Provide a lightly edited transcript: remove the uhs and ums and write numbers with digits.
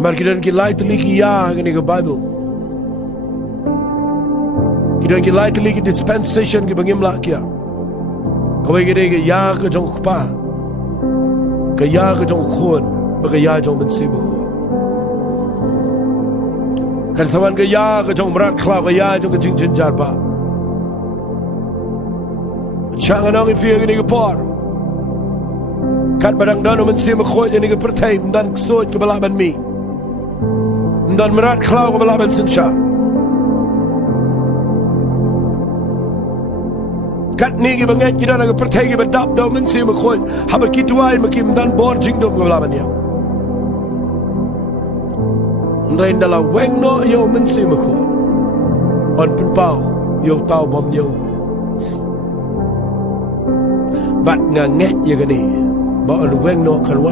Namar kita lai teliki ya gini ke Bible. Kita lai teliki dispensation ke bangimla kia. Kau kita ke ya ke jong kpa, ke ya ke jong khun, ke ya jong bensi buku. Kan sawan ke ya ke jong merat klau ke ya jong ke jing jing jarba. Jangan orang itu gini ke por. Kat barang danu bensi mekhoy gini ke pertai dan kesoj ke balaban mi. Dan merat klau ke balaban sensha. Kat ni ke banget kita nak pertai ke bedap dau bensi mekhoy. Haba kituai mekim dan bor jing dom ke balaban ya. Ndain dalam weng no yo bensi mekhoy. On pun pau yo tau bom yo. Bat nganget ya gani. Ba on weng no kan